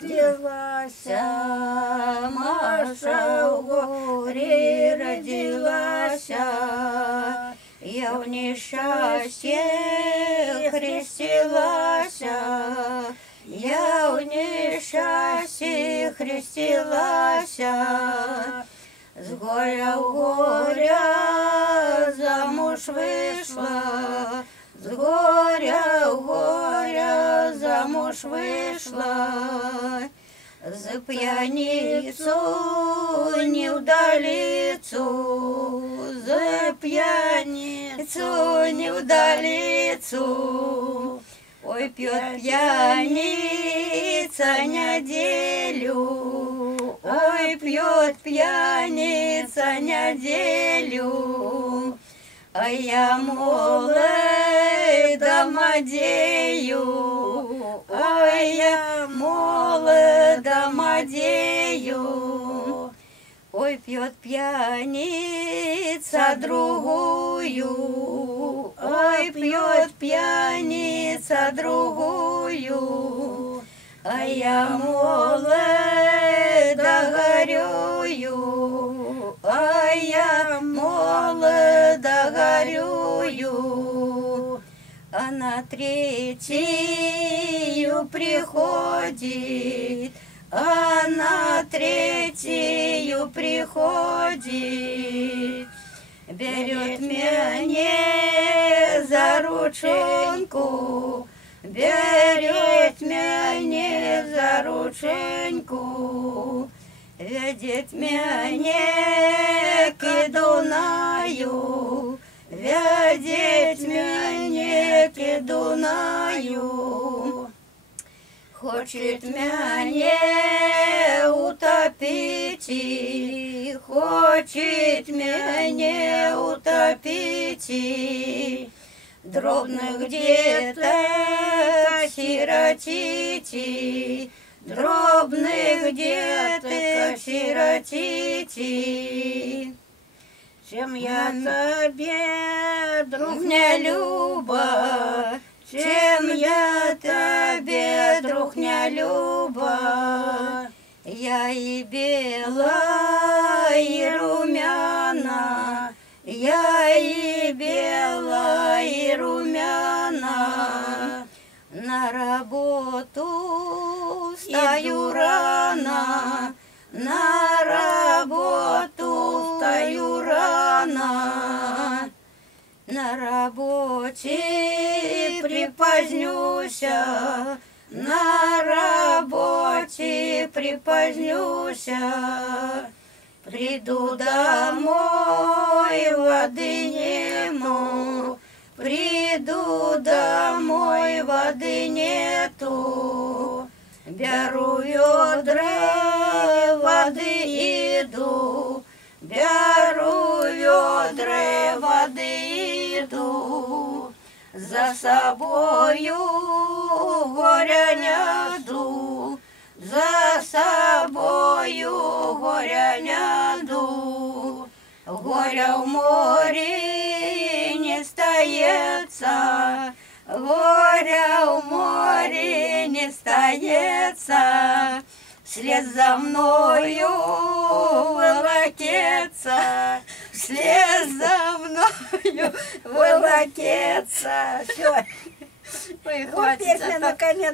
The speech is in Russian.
родилась, Маша в горе родилась. Я в несчастье христилась, я в несчастье христилась, с горя в горя замуж вышла, с горя замуж вышла, за пьяницу не удалицу, за пьяницу не удалицу. Ой, пьет пьяница неделю, Ой, пьет пьяница неделю, А я молода мадею, мадею. Ой, пьет пьяница другую, Ой, пьет пьяница другую, А я молода горюю, А я молода горюю. А на третью приходит, а на третью приходит, берет меня за ручоньку, берет меня за ручоньку, ведет меня к Дунаю, ведет меня к Дунаю. Хочет меня утопить, хочет меня утопить, дробных деток сиротить, дробных деток сиротить. Чем я тебе, друг не люба, чем я тебе, не люба, я и бела, и румяна, я и бела, и румяна, на работу стою рано, на работу стою рано, на работе припозднюся, работе припозднюся. Приду домой, воды нему, приду домой, воды нету. Беру ведра, воды иду, беру ведра, воды иду. За собою горя няду, собою горя няду. Горя в море не стоится, горя в море не стоится. Вслед за мною волокется, вслед за мною волокется. Все. Вот песня наконец